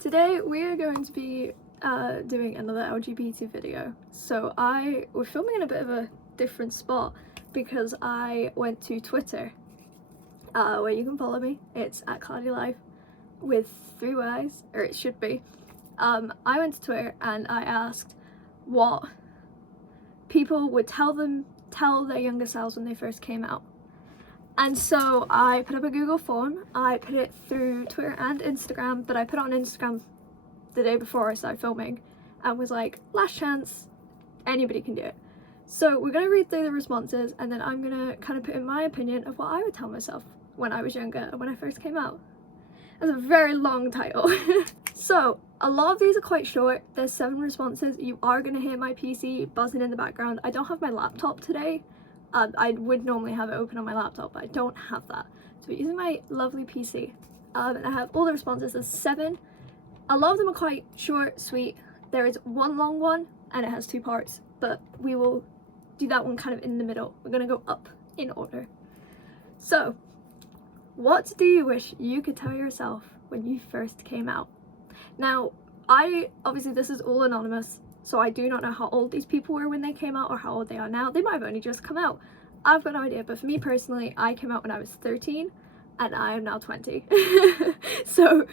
Today we are going to be doing another LGBT video. So we're filming in a bit of a different spot because I went to Twitter, where you can follow me. It's at CloudyLife with 3 Y's, or it should be. I went to Twitter and I asked what people would tell their younger selves when they first came out. And so I put up a Google form. I put it through Twitter and Instagram, but I put it on Instagram the day before I started filming and was like, last chance, anybody can do it. So we're going to read through the responses and then I'm going to kind of put in my opinion of what I would tell myself when I was younger and when I first came out. That's a very long title. So a lot of these are quite short. There's 7 responses. You are going to hear my PC buzzing in the background. I don't have my laptop today. I would normally have it open on my laptop, but I don't have that. So we're using my lovely PC. And I have all the responses. There's 7. A lot of them are quite short, sweet. There is one long one, and it has 2 parts, but we will do that one kind of in the middle. We're going to go up in order. So, what do you wish you could tell yourself when you first came out? Now, obviously this is all anonymous, so I do not know how old these people were when they came out or how old they are now. They might have only just come out. I've got no idea, but for me personally, I came out when I was 13 and I am now 20. So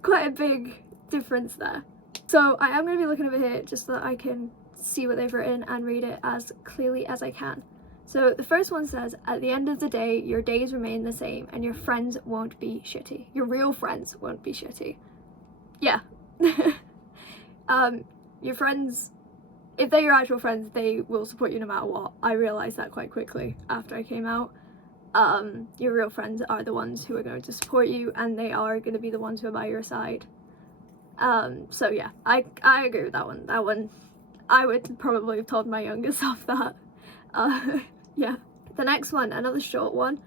quite a big difference there. So I am going to be looking over here just so that I can see what they've written and read it as clearly as I can. So the first one says, at the end of the day, your days remain the same and your friends won't be shitty. Your real friends won't be shitty. Yeah. Your friends, if they're your actual friends, they will support you no matter what. I realised that quite quickly after I came out. Your real friends are the ones who are going to support you and they are going to be the ones who are by your side. So yeah, I agree with that one. That one, I would probably have told my younger self that. Yeah. The next one, another short one.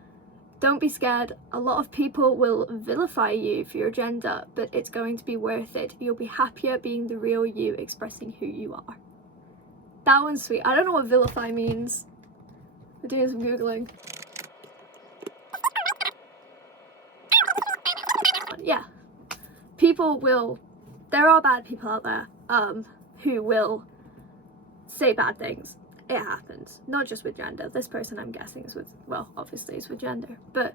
Don't be scared. A lot of people will vilify you for your gender, but it's going to be worth it. You'll be happier being the real you, expressing who you are. That one's sweet. I don't know what vilify means. We're doing some Googling. Yeah. There are bad people out there, who will say bad things. It happens, not just with gender. This person I'm guessing is with, well, obviously it's with gender, but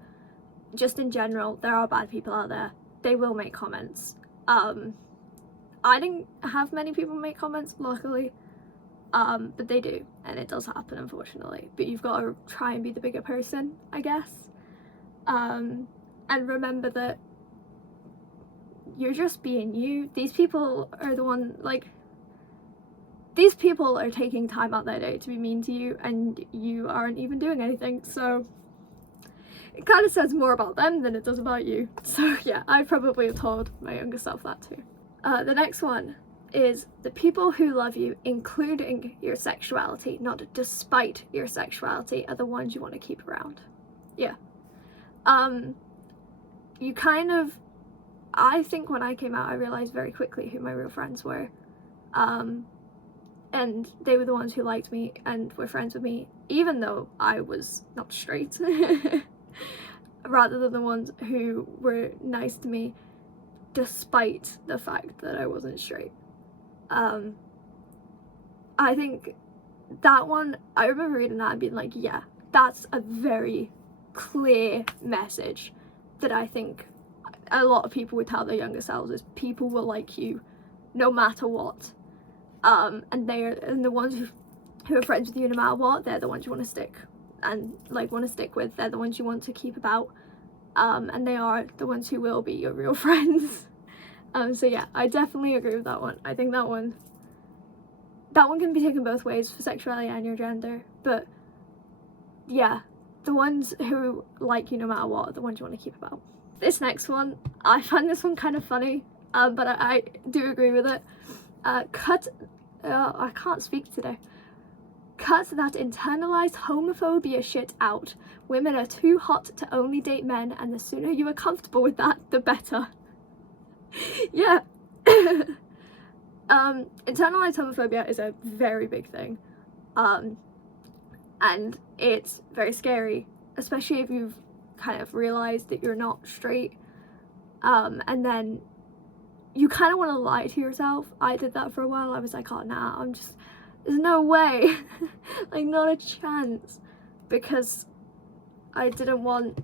just in general, there are bad people out there. They will make comments. I didn't have many people make comments, luckily, but they do, and it does happen, unfortunately. But you've got to try and be the bigger person, I guess, and remember that you're just being you. These people are the one, like, these people are taking time out their day to be mean to you and you aren't even doing anything, so it kind of says more about them than it does about you. So yeah, I probably have told my younger self that too. The next one is, the people who love you, including your sexuality, not despite your sexuality, are the ones you want to keep around. Yeah. You kind of, I think when I came out, I realised very quickly who my real friends were. And they were the ones who liked me and were friends with me, even though I was not straight, rather than the ones who were nice to me despite the fact that I wasn't straight. I think that one, I remember reading that and being like, yeah, that's a very clear message that I think a lot of people would tell their younger selves, is people will like you no matter what. And the ones who are friends with you no matter what, they're the ones you want to stick with. They're the ones you want to keep about, and they are the ones who will be your real friends. So yeah, I definitely agree with that one. I think that one can be taken both ways, for sexuality and your gender, but yeah, the ones who like you no matter what are the ones you want to keep about. This next one, I find this one kind of funny, but I do agree with it. I can't speak today. Cut that internalized homophobia shit out. Women are too hot to only date men, and the sooner you are comfortable with that, the better. Yeah. Internalized homophobia is a very big thing. And it's very scary, especially if you've kind of realised that you're not straight. And then you kind of want to lie to yourself. I did that for a while. I was like, oh nah, there's no way. Like, not a chance. Because I didn't want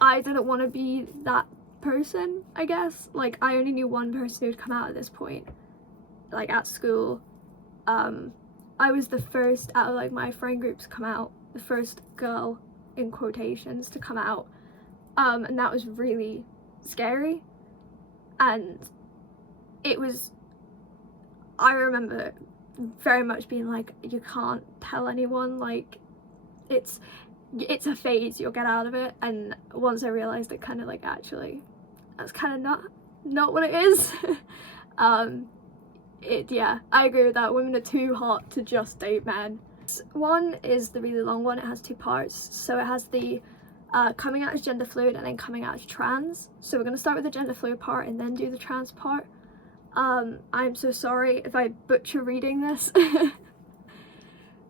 to be that person, I guess. Like, I only knew one person who'd come out at this point, like at school. I was the first out of like my friend group to come out, the first girl in quotations to come out, and that was really scary. And I remember very much being like, you can't tell anyone, like, it's a phase, you'll get out of it. And once I realized it, kind of like, actually that's kind of not what it is. Yeah, I agree with that. Women are too hot to just date men. One is the really long one. It has two parts. So it has the coming out as gender fluid and then coming out as trans. So we're going to start with the gender fluid part and then do the trans part. I'm so sorry if I butcher reading this.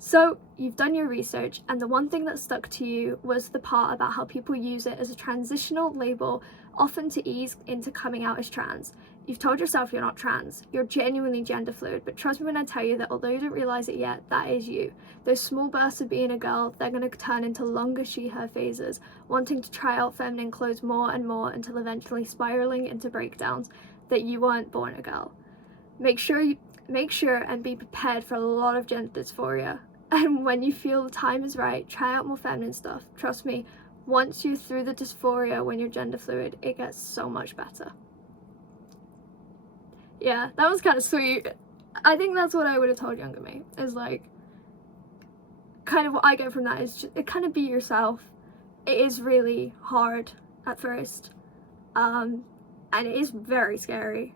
So you've done your research, and the one thing that stuck to you was the part about how people use it as a transitional label, often to ease into coming out as trans. You've told yourself you're not trans, you're genuinely gender fluid, but trust me when I tell you that although you don't realise it yet, that is you. Those small bursts of being a girl, they're going to turn into longer she-her phases, wanting to try out feminine clothes more and more until eventually spiralling into breakdowns that you weren't born a girl. Make sure and be prepared for a lot of gender dysphoria. And when you feel the time is right, try out more feminine stuff. Trust me, once you're through the dysphoria when you're gender fluid, it gets so much better. Yeah, that was kind of sweet. I think that's what I would have told younger me, is like, kind of what I get from that is just, kind of be yourself. It is really hard at first, and it is very scary.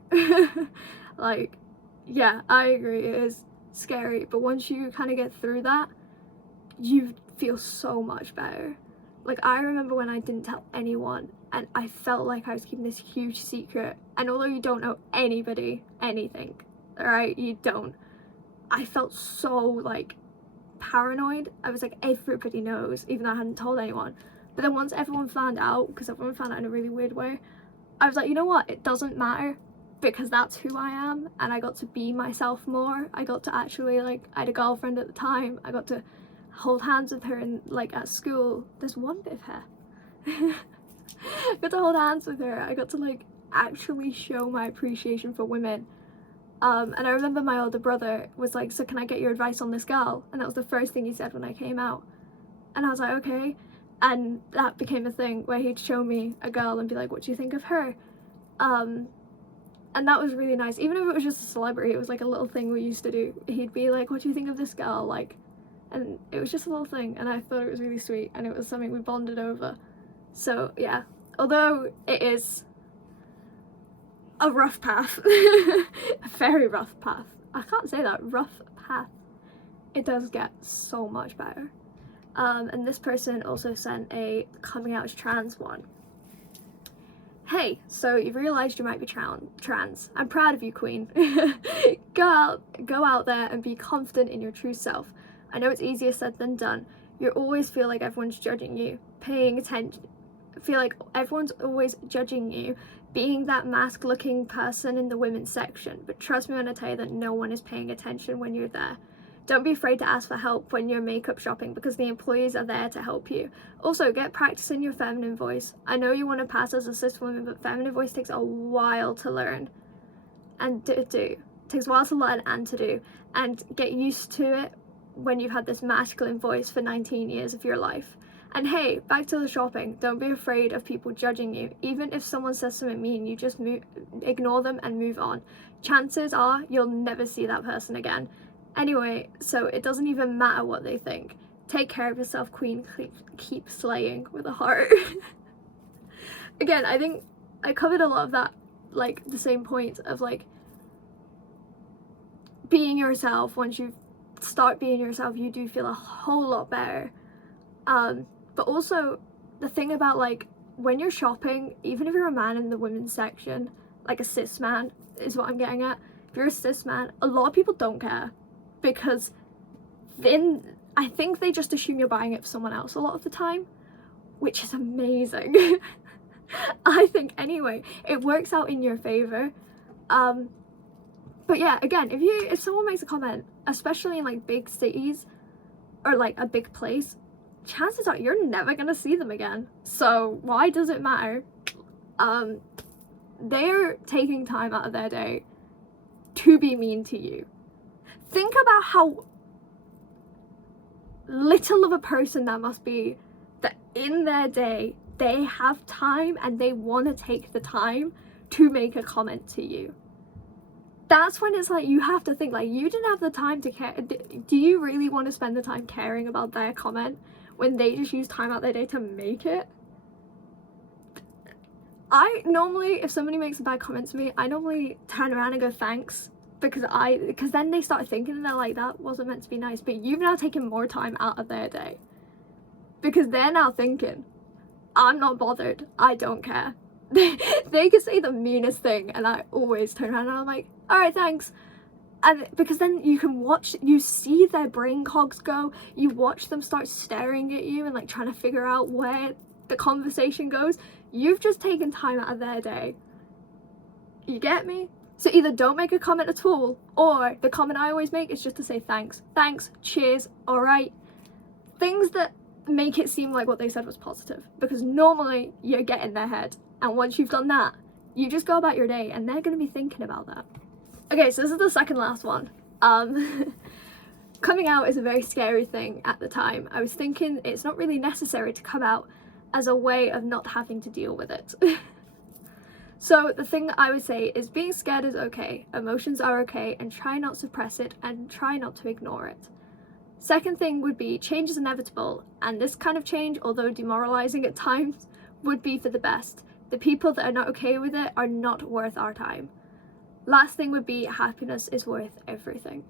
Like, yeah, I agree, it is scary, but once you kind of get through that, you feel so much better. Like, I remember when I didn't tell anyone and I felt like I was keeping this huge secret, and although you don't know anybody anything, right, you don't, I felt so like paranoid. I was like, everybody knows, even though I hadn't told anyone. But then once everyone found out, because everyone found out in a really weird way, I was like, you know what, it doesn't matter, because that's who I am, and I got to be myself more. I got to actually, like, I had a girlfriend at the time, I got to hold hands with her, and like at school, there's one bit of hair. I got to hold hands with her. I got to like actually show my appreciation for women. And I remember my older brother was like, so can I get your advice on this girl? And that was the first thing he said when I came out. And I was like, okay. And that became a thing where he'd show me a girl and be like, what do you think of her? And that was really nice. Even if it was just a celebrity, it was like a little thing we used to do. He'd be like, what do you think of this girl? Like, and it was just a little thing, and I thought it was really sweet, and it was something we bonded over. So yeah, although it is a rough path, a very rough path, I can't say that, rough path, it does get so much better. And this person also sent a coming out as trans one. Hey, so you've realised you might be trans. I'm proud of you, queen. Go out there and be confident in your true self. I know it's easier said than done. You always feel like everyone's judging you, paying attention, feel like everyone's always judging you, being that mask-looking person in the women's section. But trust me when I tell you that no one is paying attention when you're there. Don't be afraid to ask for help when you're makeup shopping, because the employees are there to help you. Also, get practice in your feminine voice. I know you want to pass as a cis woman, but feminine voice takes a while to learn. And do. It takes a while to learn and to do. And get used to it when you've had this masculine voice for 19 years of your life. And hey, back to the shopping. Don't be afraid of people judging you. Even if someone says something mean, you just ignore them and move on. Chances are you'll never see that person again. Anyway, so it doesn't even matter what they think. Take care of yourself, queen. Keep slaying with a heart. Again, I think I covered a lot of that, like the same point of like being yourself. Once you start being yourself, you do feel a whole lot better. But also the thing about like when you're shopping, even if you're a man in the women's section, like a cis man is what I'm getting at, if you're a cis man, a lot of people don't care, because then I think they just assume you're buying it for someone else a lot of the time, which is amazing. I think anyway, it works out in your favor. But yeah, again, if someone makes a comment, especially in like big cities or like a big place, chances are you're never gonna see them again. So why does it matter? They're taking time out of their day to be mean to you. Think about how little of a person that must be, that in their day they have time and they want to take the time to make a comment to you. That's when it's like, you have to think, like, you didn't have the time to care. Do you really want to spend the time caring about their comment when they just use time out their day to make it? I normally, if somebody makes a bad comment to me, I normally turn around and go thanks, because then they start thinking and they're like, that wasn't meant to be nice. But you've now taken more time out of their day, because they're now thinking, I'm not bothered, I don't care. They could say the meanest thing and I always turn around and I'm like, alright, thanks. And because then you see their brain cogs go, you watch them start staring at you and like trying to figure out where the conversation goes. You've just taken time out of their day. You get me? So either don't make a comment at all, or the comment I always make is just to say thanks. Thanks, cheers, alright. Things that make it seem like what they said was positive, because normally you get in their head, and once you've done that, you just go about your day and they're going to be thinking about that. Okay, so this is the second last one. Coming out is a very scary thing at the time. I was thinking it's not really necessary to come out as a way of not having to deal with it. So the thing that I would say is being scared is okay, emotions are okay, and try not to suppress it and try not to ignore it. Second thing would be change is inevitable, and this kind of change, although demoralizing at times, would be for the best. The people that are not okay with it are not worth our time. Last thing would be happiness is worth everything.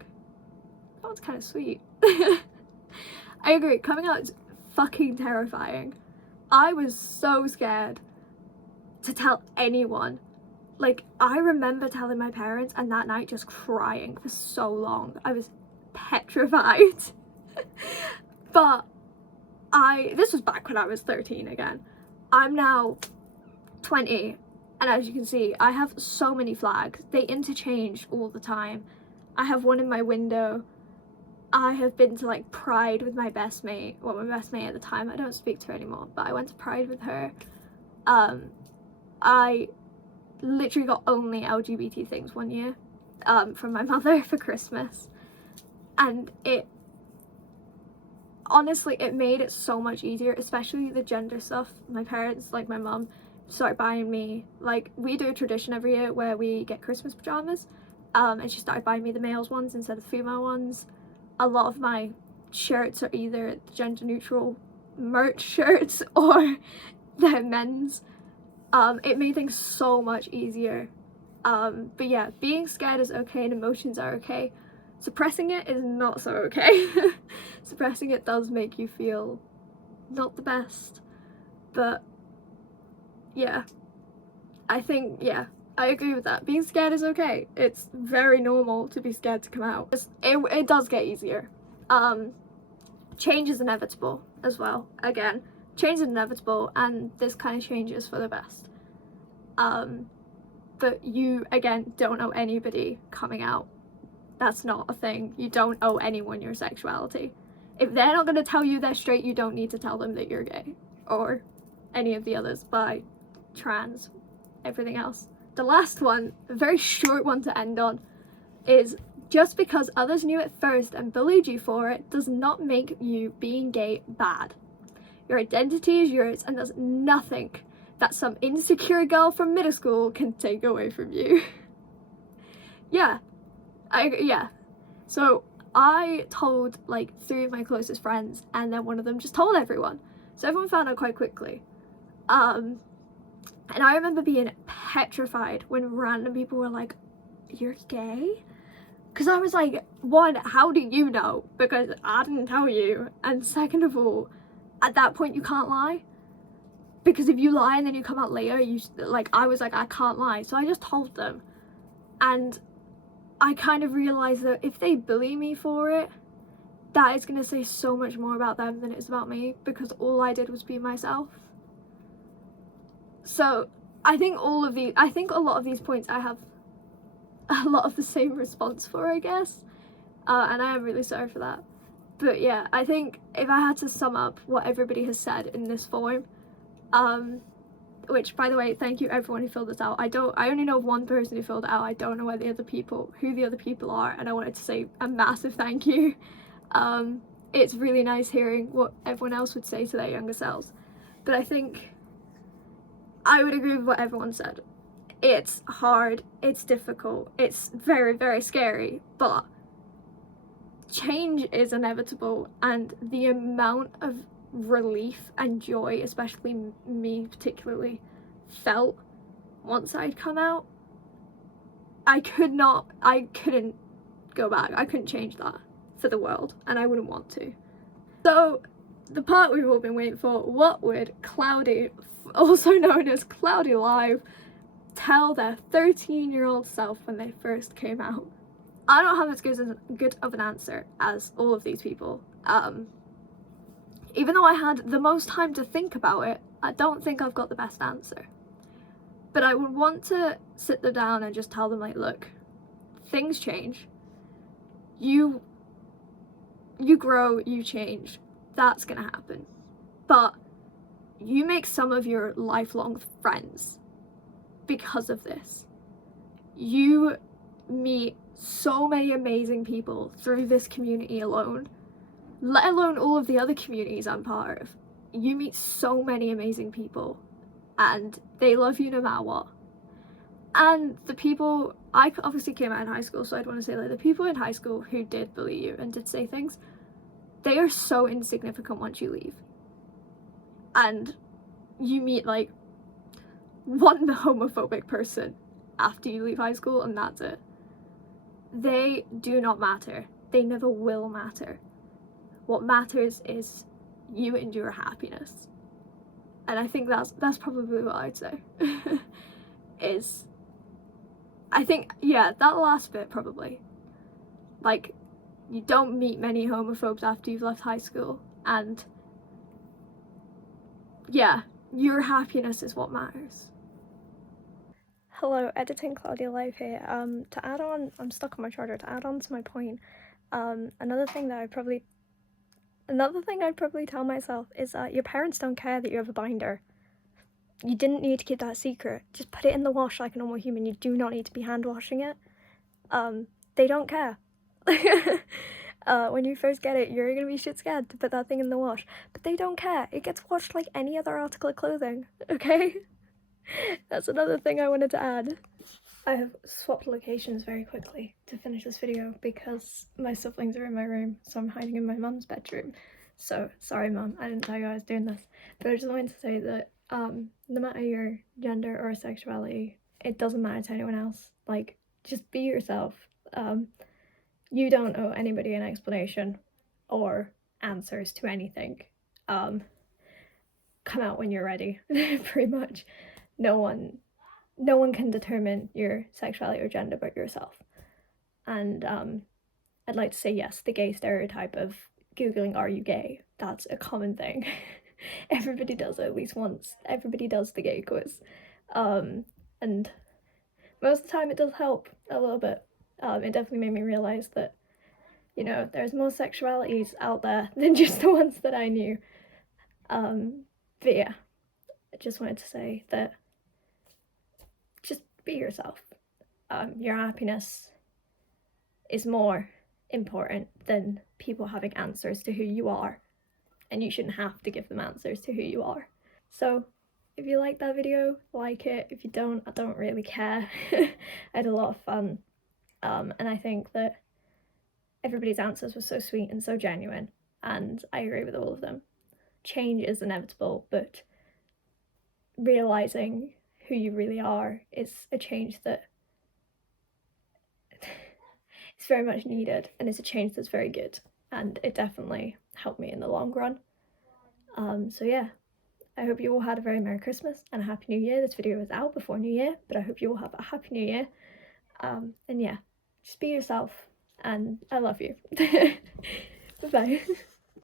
That was kind of sweet. I agree, coming out is fucking terrifying. I was so scared to tell anyone. Like, I remember telling my parents and that night just crying for so long. I was petrified. But this was back when I was 13 again. I'm now 20, and as you can see, I have so many flags. They interchange all the time. I have one in my window. I have been to like Pride with my best mate. Well, my best mate at the time, I don't speak to her anymore, but I went to Pride with her. I literally got only LGBT things one year from my mother for Christmas, and honestly, it made it so much easier, especially the gender stuff. My parents, like my mum, started buying me, like, we do a tradition every year where we get Christmas pajamas, and she started buying me the males ones instead of the female ones. A lot of my shirts are either gender neutral merch shirts or they're men's. It made things so much easier. But yeah, being scared is okay and emotions are okay. Suppressing it is not so okay. Suppressing it does make you feel not the best. But yeah, I think, yeah, I agree with that. Being scared is okay. It's very normal to be scared to come out. It does get easier. Change is inevitable as well. Again, change is inevitable, and this kind of change is for the best. But you, again, don't owe anybody coming out. That's not a thing. You don't owe anyone your sexuality. If they're not going to tell you they're straight, you don't need to tell them that you're gay. Or any of the others, bi, trans, everything else. The last one, a very short one to end on, is just because others knew it first and bullied you for it does not make you being gay bad. Your identity is yours, and there's nothing that some insecure girl from middle school can take away from you. Yeah. So I told like 3 of my closest friends, and then one of them just told everyone. So everyone found out quite quickly. And I remember being petrified when random people were like, "You're gay?" Because I was like, one, how do you know? Because I didn't tell you. And second of all, at that point you can't lie. Because if you lie and then you come out later, I was like, I can't lie. So I just told them. And I kind of realised that if they bully me for it, that is going to say so much more about them than it is about me, because all I did was be myself. So I think a lot of these points I have a lot of the same response for, I guess, and I am really sorry for that. But yeah, I think if I had to sum up what everybody has said in this form, which, by the way, thank you everyone who filled this out. I only know of one person who filled it out. I don't know who the other people are, and I wanted to say a massive thank you. It's really nice hearing what everyone else would say to their younger selves. But I think I would agree with what everyone said. It's hard, it's difficult, it's very, very scary, but change is inevitable, and the amount of relief and joy, especially me particularly, felt once I'd come out, I couldn't go back. I couldn't change that for the world, and I wouldn't want to. So the part we've all been waiting for: what would Cloudy, also known as Cloudy Live, tell their 13-year-old self when they first came out? I don't have as good of an answer as all of these people. Even though I had the most time to think about it, I don't think I've got the best answer. But I would want to sit them down and just tell them, like, look, things change. You grow, you change. That's gonna happen. But you make some of your lifelong friends because of this. You meet so many amazing people through this community alone, let alone all of the other communities I'm part of. You meet so many amazing people, and they love you no matter what. And the people, I obviously came out in high school, so I'd want to say, like, the people in high school who did bully you and did say things, they are so insignificant once you leave. And you meet, like, one homophobic person after you leave high school, and that's it. They do not matter. They never will matter. What matters is you and your happiness. And I think that's probably what I'd say. I think, yeah, that last bit probably. Like, you don't meet many homophobes after you've left high school, and yeah, your happiness is what matters. Hello, editing Claudia Live here. To add on, I'm stuck on my charger. To add on to my point, another thing I'd probably tell myself is that your parents don't care that you have a binder. You didn't need to keep that secret. Just put it in the wash like a normal human. You do not need to be hand washing it. They don't care. When you first get it, you're gonna be shit scared to put that thing in the wash, but they don't care. It gets washed like any other article of clothing, okay? That's another thing I wanted to add. I have swapped locations very quickly to finish this video because my siblings are in my room, so I'm hiding in my mum's bedroom. So, sorry mum, I didn't tell you I was doing this. But I just wanted to say that no matter your gender or sexuality, it doesn't matter to anyone else. Like, just be yourself. You don't owe anybody an explanation or answers to anything. Come out when you're ready, pretty much. No one can determine your sexuality or gender but yourself. And I'd like to say, yes, the gay stereotype of Googling, are you gay? That's a common thing. Everybody does it at least once. Everybody does the gay quiz. And most of the time it does help a little bit. It definitely made me realise that, you know, there's more sexualities out there than just the ones that I knew. But yeah, I just wanted to say that just be yourself. Your happiness is more important than people having answers to who you are, and you shouldn't have to give them answers to who you are. So if you like that video, like it. If you don't, I don't really care. I had a lot of fun, and I think that everybody's answers were so sweet and so genuine, and I agree with all of them. Change is inevitable, but realising who you really are is a change that is very much needed, and it's a change that's very good, and it definitely helped me in the long run. So yeah, I hope you all had a very Merry Christmas and a Happy New Year. This video is out before New Year, but I hope you all have a Happy New Year. And yeah, just be yourself, and I love you. Bye-bye.